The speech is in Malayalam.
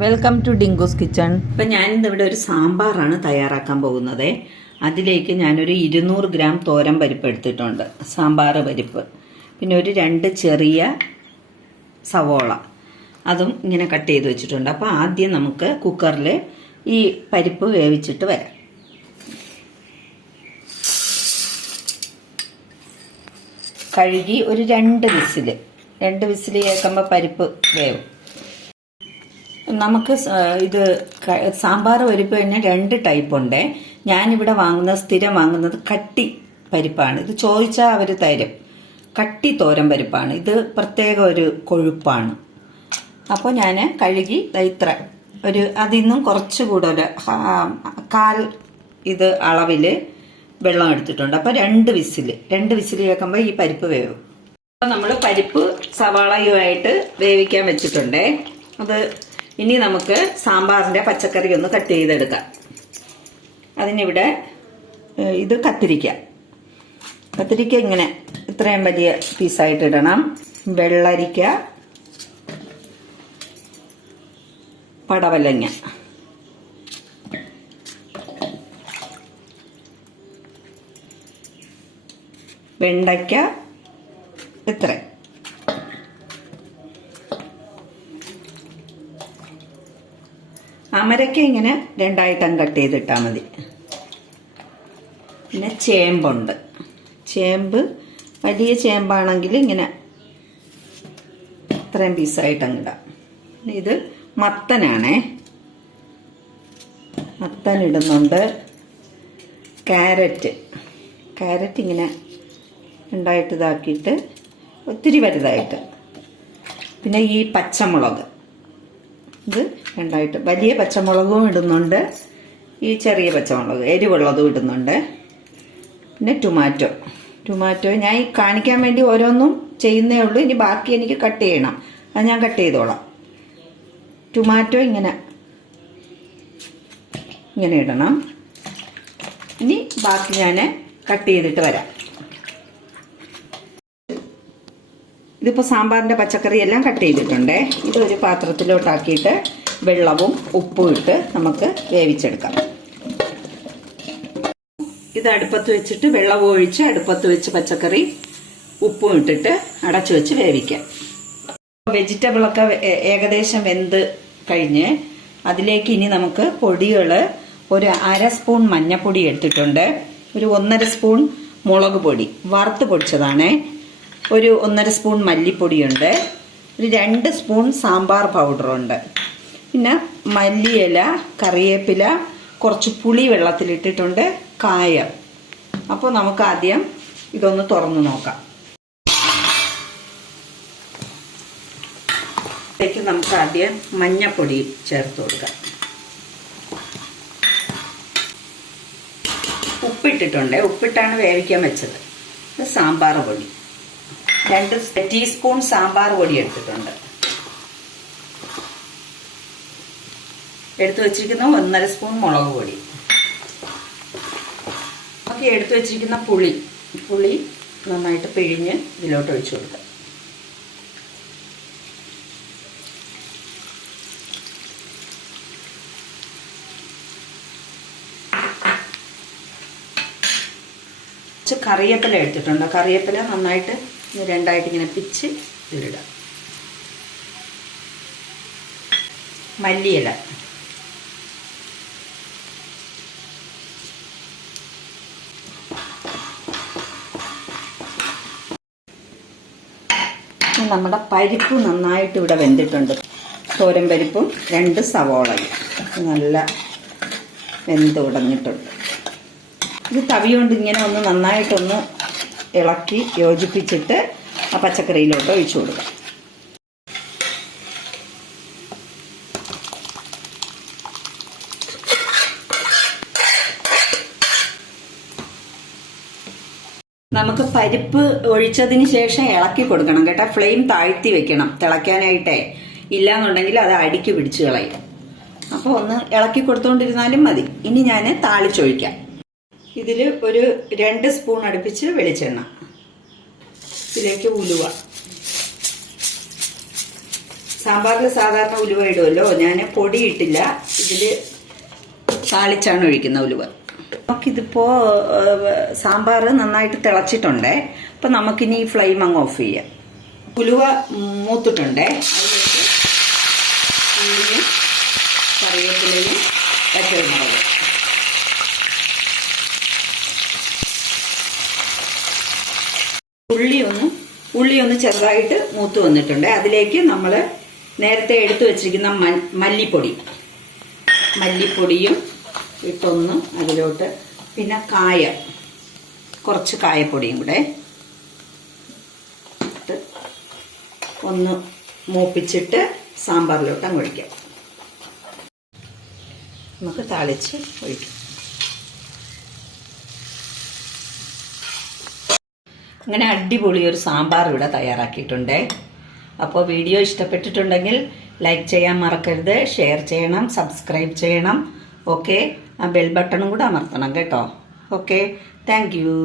Welcome to ഡിങ്കോസ് kitchen. ഇപ്പം ഞാനിന്നിവിടെ ഒരു സാമ്പാറാണ് തയ്യാറാക്കാൻ പോകുന്നത്. അതിലേക്ക് ഞാനൊരു 200 ഗ്രാം തോരൻ പരിപ്പ് എടുത്തിട്ടുണ്ട്, സാമ്പാർ പരിപ്പ്. പിന്നെ ഒരു 2 ചെറിയ സവോള, അതും ഇങ്ങനെ കട്ട് ചെയ്ത് വെച്ചിട്ടുണ്ട്. അപ്പോൾ ആദ്യം നമുക്ക് കുക്കറിൽ ഈ പരിപ്പ് വേവിച്ചിട്ട് വരാം. കഴുകി ഒരു 2 വിസിൽ കേൾക്കുമ്പോൾ പരിപ്പ് വേവും. നമുക്ക് ഇത് സാമ്പാർ പരിപ്പ് തന്നെ 2 ടൈപ്പ് ഉണ്ട്. ഞാനിവിടെ സ്ഥിരം വാങ്ങുന്നത് കട്ടി പരിപ്പാണ്. ഇത് ചോദിച്ചാൽ അവർ തരും. കട്ടി തോരൻ പരിപ്പാണ്. ഇത് പ്രത്യേക ഒരു കൊഴുപ്പാണ്. അപ്പോൾ ഞാൻ കഴുകി ഇത്ര അതിന്നും കുറച്ച് കൂടുതൽ 1/4 ഇത് അളവിൽ വെള്ളം എടുത്തിട്ടുണ്ട്. അപ്പോൾ 2 വിസിൽ കേൾക്കുമ്പോൾ ഈ പരിപ്പ് വേവും. അപ്പോൾ നമ്മൾ പരിപ്പ് സവാളയുമായിട്ട് വേവിക്കാൻ വെച്ചിട്ടുണ്ട്. അത് ഇനി നമുക്ക് സാമ്പാറിൻ്റെ പച്ചക്കറി ഒന്ന് കട്ട് ചെയ്തെടുക്കാം. അതിനിവിടെ ഇത് കത്തിരിക്ക ഇങ്ങനെ ഇത്രയും വലിയ പീസായിട്ട് ഇടണം. വെള്ളരിക്ക, പടവലങ്ങ, വെണ്ടയ്ക്ക, ഇത്ര. അമരയ്ക്ക ഇങ്ങനെ 2 കട്ട് ചെയ്തിട്ടാൽ മതി. പിന്നെ ചേമ്പുണ്ട്. ചേമ്പ് വലിയ ചേമ്പാണെങ്കിൽ ഇങ്ങനെ ഇത്രയും പീസായിട്ടങ്ങിടാം. ഇത് മത്തനാണേ, മത്തൻ ഇടുന്നുണ്ട്. ക്യാരറ്റ് ഇങ്ങനെ 2 ഇതാക്കിയിട്ട് ഒത്തിരി വലുതായിട്ട്. പിന്നെ ഈ പച്ചമുളക്, ഇത് 2 വലിയ പച്ചമുളകും ഇടുന്നുണ്ട്, ഈ ചെറിയ പച്ചമുളക് എരിവുള്ളതും ഇടുന്നുണ്ട്. പിന്നെ ടൊമാറ്റോ ഞാൻ ഈ കാണിക്കാൻ വേണ്ടി ഓരോന്നും ചെയ്യുന്നേ ഉള്ളൂ. ഇനി ബാക്കി എനിക്ക് കട്ട് ചെയ്യണം, അത് ഞാൻ കട്ട് ചെയ്തോളാം. ടൊമാറ്റോ ഇങ്ങനെ ഇടണം. ഇനി ബാക്കി ഞാൻ കട്ട് ചെയ്തിട്ട് വരാം. ഇതിപ്പോൾ സാമ്പാറിൻ്റെ പച്ചക്കറി എല്ലാം കട്ട് ചെയ്തിട്ടുണ്ട്. ഇതൊരു പാത്രത്തിലോട്ടാക്കിയിട്ട് വെള്ളവും ഉപ്പും ഇട്ട് നമുക്ക് വേവിച്ചെടുക്കാം. ഇത് അടുപ്പത്ത് വെച്ചിട്ട് വെള്ളം ഒഴിച്ച് അടുപ്പത്ത് വെച്ച് പച്ചക്കറി ഉപ്പും ഇട്ടിട്ട് അടച്ചു വെച്ച് വേവിക്കാം. വെജിറ്റബിളൊക്കെ ഏകദേശം വെന്ത് കഴിഞ്ഞ് അതിലേക്ക് ഇനി നമുക്ക് പൊടികൾ ഒരു 1/2 സ്പൂൺ മഞ്ഞൾപ്പൊടി എടുത്തിട്ടുണ്ട്, ഒരു 1/2 സ്പൂൺ മുളക് പൊടി വറുത്ത് പൊടിച്ചതാണേ, ഒരു 1/2 സ്പൂൺ മല്ലിപ്പൊടിയുണ്ട്, ഒരു 2 സ്പൂൺ സാമ്പാർ പൗഡറുണ്ട്. പിന്നെ മല്ലിയില, കറിവേപ്പില, കുറച്ച് പുളി വെള്ളത്തിലിട്ടിട്ടുണ്ട്, കായം. അപ്പോൾ നമുക്ക് ആദ്യം ഇതൊന്ന് തുറന്നു നോക്കാം. ഇതിലേക്ക് നമുക്ക് ആദ്യം മഞ്ഞൾപ്പൊടി ചേർത്ത് കൊടുക്കാം. ഉപ്പിട്ടിട്ടുണ്ട്, ഉപ്പിട്ടാണ് വേവിക്കാൻ വെച്ചത്. സാമ്പാർ പൊടി 2 ടീസ്പൂൺ സാമ്പാർ പൊടി എടുത്തിട്ടുണ്ട്. എടുത്തു വെച്ചിരിക്കുന്ന 1/2 സ്പൂൺ മുളക് പൊടി. നമുക്ക് എടുത്തു വെച്ചിരിക്കുന്ന പുളി നന്നായിട്ട് പിഴിഞ്ഞ് ഇതിലോട്ട് ഒഴിച്ചു കൊടുക്കാം. കറിവേപ്പില എടുത്തിട്ടുണ്ട്. കറിവേപ്പില നന്നായിട്ട് 2 ഇങ്ങനെ പിച്ച് ഇതിലിടാം. മല്ലിയില, നമ്മുടെ പരിപ്പ് നന്നായിട്ട് ഇവിടെ വെന്തിട്ടുണ്ട്. തോരൻ പരിപ്പും 2 സവോളയും നല്ല വെന്ത് ഉടഞ്ഞിട്ടുണ്ട്. ഇത് തവി കൊണ്ട് ഇങ്ങനെ ഒന്ന് നന്നായിട്ടൊന്ന് ഇളക്കി യോജിപ്പിച്ചിട്ട് ആ പച്ചക്കറിയിലോട്ട് ഒഴിച്ചു കൊടുക്കാം. നമുക്ക് പരിപ്പ് ഒഴിച്ചതിന് ശേഷം ഇളക്കി കൊടുക്കണം കേട്ടോ. ഫ്ലെയിം താഴ്ത്തി വെക്കണം തിളയ്ക്കാനായിട്ടേ, ഇല്ലാന്നുണ്ടെങ്കിൽ അത് അടിക്ക് പിടിച്ച് കളയും. അപ്പോൾ ഒന്ന് ഇളക്കി കൊടുത്തുകൊണ്ടിരുന്നാലും മതി. ഇനി ഞാൻ താളിച്ചൊഴിക്കാം. ഇതിൽ ഒരു 2 സ്പൂൺ അടുപ്പിച്ച് വെളിച്ചെണ്ണ, ഇതിലേക്ക് ഉലുവ, സാമ്പാറിൽ സാധാരണ ഉലുവ ഇടുമല്ലോ, ഞാൻ പൊടി ഇട്ടില്ല, ഇതില് താളിച്ചാണ് ഒഴിക്കുന്ന ഉലുവ. നമുക്കിതിപ്പോ സാമ്പാർ നന്നായിട്ട് തിളച്ചിട്ടുണ്ടേ. അപ്പൊ നമുക്കിനി ഈ ഫ്ലെയിം അങ്ങ് ഓഫ് ചെയ്യാം. ഉലുവ മൂത്തിട്ടുണ്ടേ, അതിലേക്ക് ഉള്ളിയും കറിവേപ്പിലയും പച്ചമുളകും ഉള്ളി ഒന്ന് ചെറുതായിട്ട് മൂത്ത് വന്നിട്ടുണ്ട്. അതിലേക്ക് നമ്മൾ നേരത്തെ എടുത്തു വെച്ചിരിക്കുന്ന മല്ലിപ്പൊടിയും ഇട്ടൊന്ന് അതിലോട്ട്, പിന്നെ കുറച്ച് കായപ്പൊടിയും കൂടെ ഇട്ട് ഒന്ന് മൂപ്പിച്ചിട്ട് സാമ്പാറിലോട്ട് അങ്ങ് ഒഴിക്കാം. നമുക്ക് താളിച്ച് ഒഴിക്കാം. അങ്ങനെ അടിപൊളി ഒരു സാമ്പാർ ഇവിടെ തയ്യാറാക്കിയിട്ടുണ്ട്. അപ്പോൾ വീഡിയോ ഇഷ്ടപ്പെട്ടിട്ടുണ്ടെങ്കിൽ ലൈക്ക് ചെയ്യാൻ മറക്കരുത്, ഷെയർ ചെയ്യണം, സബ്സ്ക്രൈബ് ചെയ്യണം. ഓക്കെ, ആ ബെൽ ബട്ടണും കൂടെ അമർത്തണം കേട്ടോ. Okay, thank you.